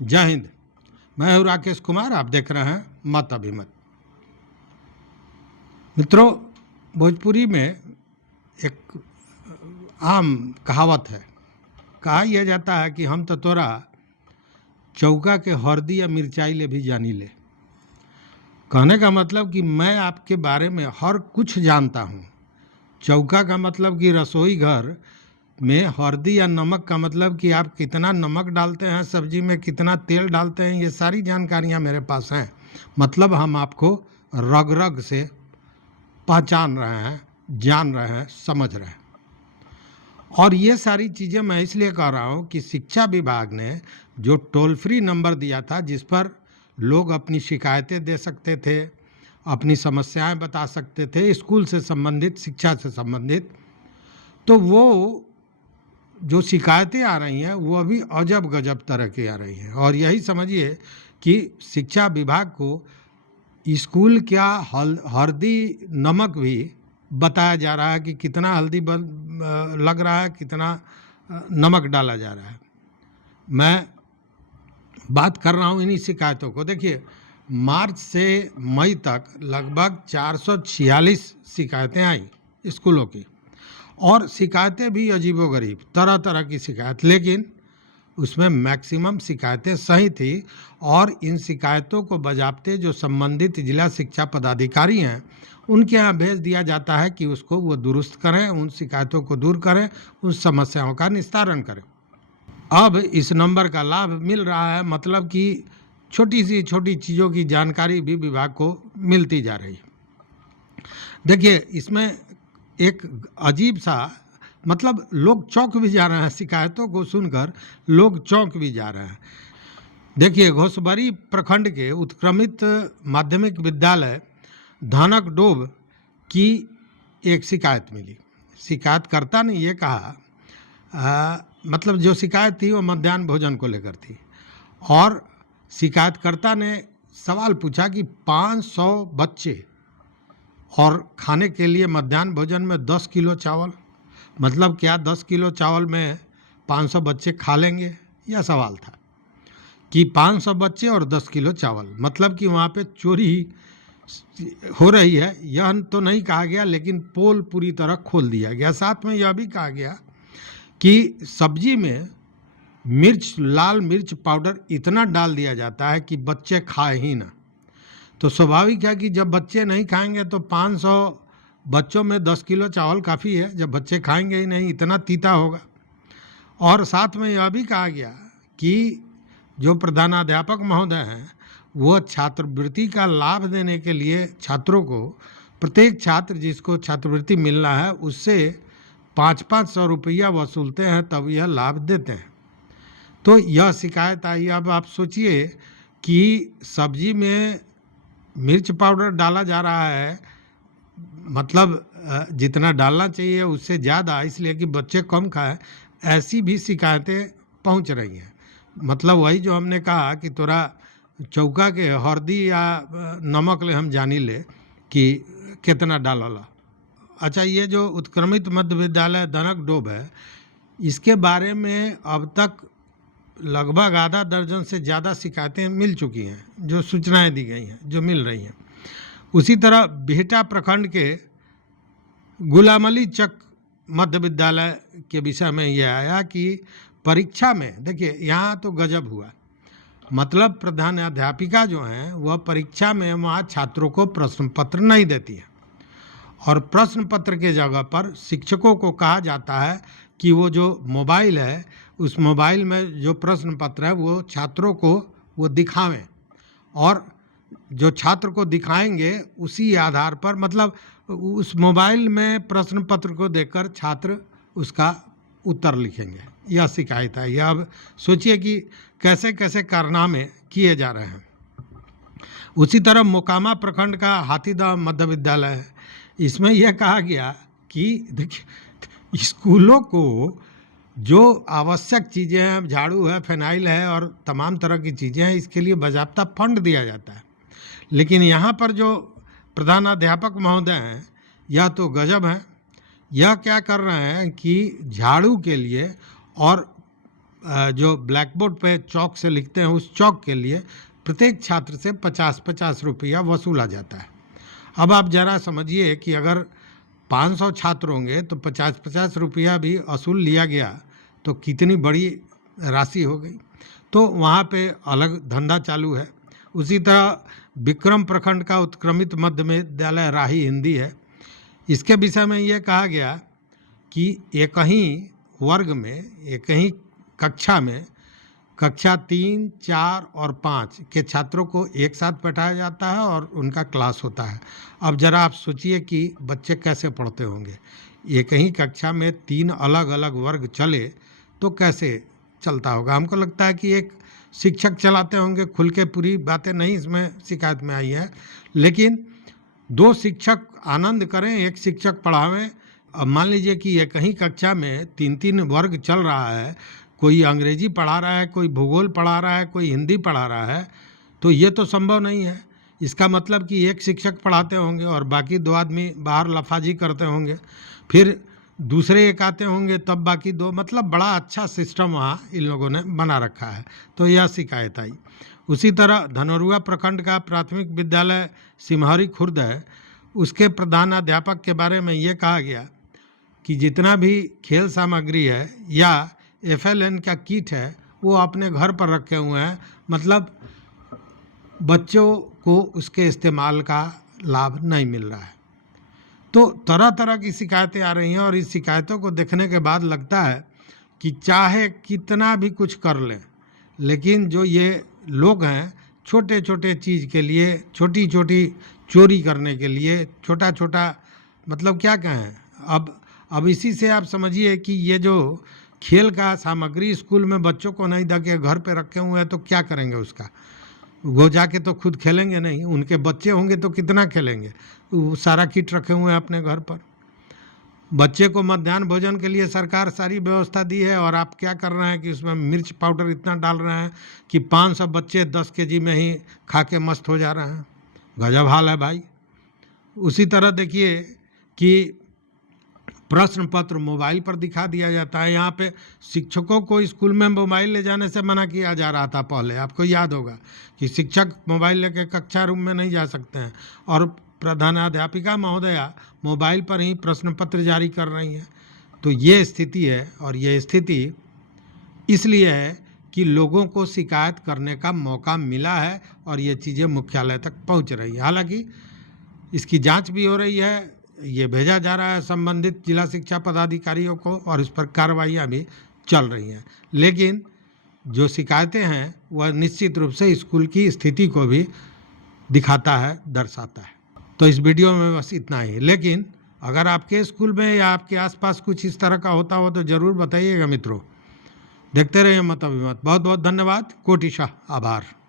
जय हिंद। मैं हूँ राकेश कुमार, आप देख रहे हैं मत अभिमत। मित्रों, भोजपुरी में एक आम कहावत है। कहा यह जाता है कि हम तो तोरा चौका के हरदी या मिर्चाई ले भी जानी ले। कहने का मतलब कि मैं आपके बारे में हर कुछ जानता हूँ। चौका का मतलब कि रसोई घर में, हल्दी या नमक का मतलब कि आप कितना नमक डालते हैं सब्जी में, कितना तेल डालते हैं, ये सारी जानकारियाँ मेरे पास हैं। मतलब हम आपको रग रग से पहचान रहे हैं, जान रहे हैं, समझ रहे हैं। और ये सारी चीज़ें मैं इसलिए कह रहा हूँ कि शिक्षा विभाग ने जो टोल फ्री नंबर दिया था जिस पर लोग अपनी शिकायतें दे सकते थे, अपनी समस्याएं बता सकते थे, स्कूल से संबंधित, शिक्षा से संबंधित, तो वो जो शिकायतें आ रही हैं वो अभी अजब गजब तरह की आ रही हैं। और यही समझिए कि शिक्षा विभाग को स्कूल क्या हल्दी नमक भी बताया जा रहा है कि कितना हल्दी लग रहा है, कितना नमक डाला जा रहा है। मैं बात कर रहा हूँ इन्हीं शिकायतों को। देखिए, मार्च से मई तक लगभग 446 शिकायतें आई स्कूलों की, और शिकायतें भी अजीबोगरीब, तरह तरह की शिकायत, लेकिन उसमें मैक्सिमम शिकायतें सही थी। और इन शिकायतों को बजाबते जो संबंधित जिला शिक्षा पदाधिकारी हैं उनके यहाँ भेज दिया जाता है कि उसको वो दुरुस्त करें, उन शिकायतों को दूर करें, उन समस्याओं का निस्तारण करें। अब इस नंबर का लाभ मिल रहा है, मतलब कि छोटी सी छोटी चीज़ों की जानकारी भी विभाग को मिलती जा रही है। देखिए, इसमें एक अजीब सा, मतलब लोग चौंक भी जा रहे हैं, शिकायतों को सुनकर लोग चौंक भी जा रहे हैं। देखिए, घोसबरी प्रखंड के उत्क्रमित माध्यमिक विद्यालय धनक डोब की एक शिकायत मिली। शिकायतकर्ता ने ये कहा, मतलब जो शिकायत थी वो मध्याह्न भोजन को लेकर थी, और शिकायतकर्ता ने सवाल पूछा कि 500 बच्चे और खाने के लिए मध्याह्न भोजन में 10 किलो चावल, मतलब क्या 10 किलो चावल में 500 बच्चे खा लेंगे? यह सवाल था कि 500 बच्चे और 10 किलो चावल, मतलब कि वहाँ पे चोरी हो रही है, यह तो नहीं कहा गया, लेकिन पोल पूरी तरह खोल दिया गया। साथ में यह भी कहा गया कि सब्जी में मिर्च, लाल मिर्च पाउडर इतना डाल दिया जाता है कि बच्चे खाए ही ना। तो स्वाभाविक है कि जब बच्चे नहीं खाएंगे तो 500 बच्चों में 10 किलो चावल काफ़ी है, जब बच्चे खाएंगे ही नहीं इतना तीता होगा। और साथ में यह भी कहा गया कि जो प्रधानाध्यापक महोदय हैं वो छात्रवृत्ति का लाभ देने के लिए छात्रों को, प्रत्येक छात्र जिसको छात्रवृत्ति मिलना है उससे 500-500 रुपया वसूलते हैं, तब यह लाभ देते हैं। तो यह शिकायत आई। अब आप सोचिए कि सब्जी में मिर्च पाउडर डाला जा रहा है, मतलब जितना डालना चाहिए उससे ज़्यादा, इसलिए कि बच्चे कम खाएं, ऐसी भी शिकायतें पहुंच रही हैं। मतलब वही जो हमने कहा कि तोरा चौका के हल्दी या नमक ले हम जानी ले कि कितना डालला। अच्छा, ये जो उत्क्रमित मध्य विद्यालय धनक डोब है, इसके बारे में अब तक लगभग आधा दर्जन से ज़्यादा शिकायतें मिल चुकी हैं, जो सूचनाएं दी गई हैं, जो मिल रही हैं। उसी तरह बिहटा प्रखंड के गुलामअली चक मध्य विद्यालय के विषय में यह आया कि परीक्षा में, देखिए यहाँ तो गजब हुआ, मतलब प्रधानाध्यापिका जो हैं वह परीक्षा में वहाँ छात्रों को प्रश्न पत्र नहीं देती है, और प्रश्न पत्र के जगह पर शिक्षकों को कहा जाता है कि वो जो मोबाइल है उस मोबाइल में जो प्रश्न पत्र है वो छात्रों को वो दिखावें, और जो छात्र को दिखाएंगे उसी आधार पर, मतलब उस मोबाइल में प्रश्न पत्र को देखकर छात्र उसका उत्तर लिखेंगे। यह शिकायत है। यह अब सोचिए कि कैसे कैसे कारनामे किए जा रहे हैं। उसी तरह मोकामा प्रखंड का हाथीदह मध्य विद्यालय है। इसमें यह कहा गया कि देखिए, स्कूलों को जो आवश्यक चीज़ें हैं, झाड़ू है, फिनाइल है और तमाम तरह की चीज़ें हैं, इसके लिए बाकायदा फंड दिया जाता है। लेकिन यहाँ पर जो प्रधानाध्यापक महोदय हैं यह तो गजब है। यह क्या कर रहे हैं कि झाड़ू के लिए और जो ब्लैक बोर्ड पे चौक से लिखते हैं उस चौक के लिए प्रत्येक छात्र से 50-50 रुपया वसूला जाता है। अब आप ज़रा समझिए कि अगर 500 छात्र होंगे तो 50-50 रुपया भी वसूल लिया गया तो कितनी बड़ी राशि हो गई। तो वहाँ पे अलग धंधा चालू है। उसी तरह विक्रम प्रखंड का उत्क्रमित मध्य विद्यालय राही हिंदी है। इसके विषय में ये कहा गया कि एक ही वर्ग में, एक ही कक्षा में, कक्षा 3, 4 और 5 के छात्रों को एक साथ बैठाया जाता है और उनका क्लास होता है। अब ज़रा आप सोचिए कि बच्चे कैसे पढ़ते होंगे। एक ही कक्षा में 3 अलग अलग वर्ग चले तो कैसे चलता होगा। हमको लगता है कि एक शिक्षक चलाते होंगे, खुल के पूरी बातें नहीं इसमें शिकायत में आई है, लेकिन 2 शिक्षक आनंद करें, एक शिक्षक पढ़ावें। अब मान लीजिए कि एक ही कक्षा में 3-3 वर्ग चल रहा है, कोई अंग्रेजी पढ़ा रहा है, कोई भूगोल पढ़ा रहा है, कोई हिंदी पढ़ा रहा है, तो ये तो संभव नहीं है। इसका मतलब कि एक शिक्षक पढ़ाते होंगे और बाकी 2 आदमी बाहर लफाजी करते होंगे, फिर दूसरे एक आते होंगे तब बाकी 2, मतलब बड़ा अच्छा सिस्टम वहाँ इन लोगों ने बना रखा है। तो यह शिकायत आई। उसी तरह धनोरुआ प्रखंड का प्राथमिक विद्यालय सिमहरी खुर्द है, उसके प्रधानाध्यापक के बारे में ये कहा गया कि जितना भी खेल सामग्री है या FLN का किट है वो अपने घर पर रखे हुए हैं, मतलब बच्चों को उसके इस्तेमाल का लाभ नहीं मिल रहा है। तो तरह तरह की शिकायतें आ रही हैं और इस शिकायतों को देखने के बाद लगता है कि चाहे कितना भी कुछ कर लें, लेकिन जो ये लोग हैं छोटे छोटे चीज़ के लिए, छोटी छोटी चोरी करने के लिए, छोटा छोटा, मतलब क्या कहें। अब इसी से आप समझिए कि ये जो खेल का सामग्री स्कूल में बच्चों को नहीं दे के घर पे रखे हुए हैं तो क्या करेंगे उसका। वो जाके तो खुद खेलेंगे नहीं, उनके बच्चे होंगे तो कितना खेलेंगे। वो सारा किट रखे हुए हैं अपने घर पर। बच्चे को मध्याह्न भोजन के लिए सरकार सारी व्यवस्था दी है और आप क्या कर रहे हैं कि उसमें मिर्च पाउडर इतना डाल रहे हैं कि 500 बच्चे 10 kg में ही खा के मस्त हो जा रहे हैं। गजब हाल है भाई। उसी तरह देखिए कि प्रश्न पत्र मोबाइल पर दिखा दिया जाता है। यहाँ पे शिक्षकों को स्कूल में मोबाइल ले जाने से मना किया जा रहा था पहले, आपको याद होगा कि शिक्षक मोबाइल लेकर कक्षा रूम में नहीं जा सकते हैं, और प्रधानाध्यापिका महोदया मोबाइल पर ही प्रश्न पत्र जारी कर रही हैं। तो ये स्थिति है, और ये स्थिति इसलिए है कि लोगों को शिकायत करने का मौका मिला है और ये चीज़ें मुख्यालय तक पहुँच रही है। हालांकि इसकी जांच भी हो रही है, ये भेजा जा रहा है संबंधित जिला शिक्षा पदाधिकारियों को और इस पर कार्रवाइयाँ भी चल रही हैं। लेकिन जो शिकायतें हैं वह निश्चित रूप से स्कूल की स्थिति को भी दिखाता है, दर्शाता है। तो इस वीडियो में बस इतना ही। लेकिन अगर आपके स्कूल में या आपके आसपास कुछ इस तरह का होता हो तो ज़रूर बताइएगा मित्रों। देखते रहिए मत अभिमत। बहुत बहुत धन्यवाद। कोटिशाह आभार।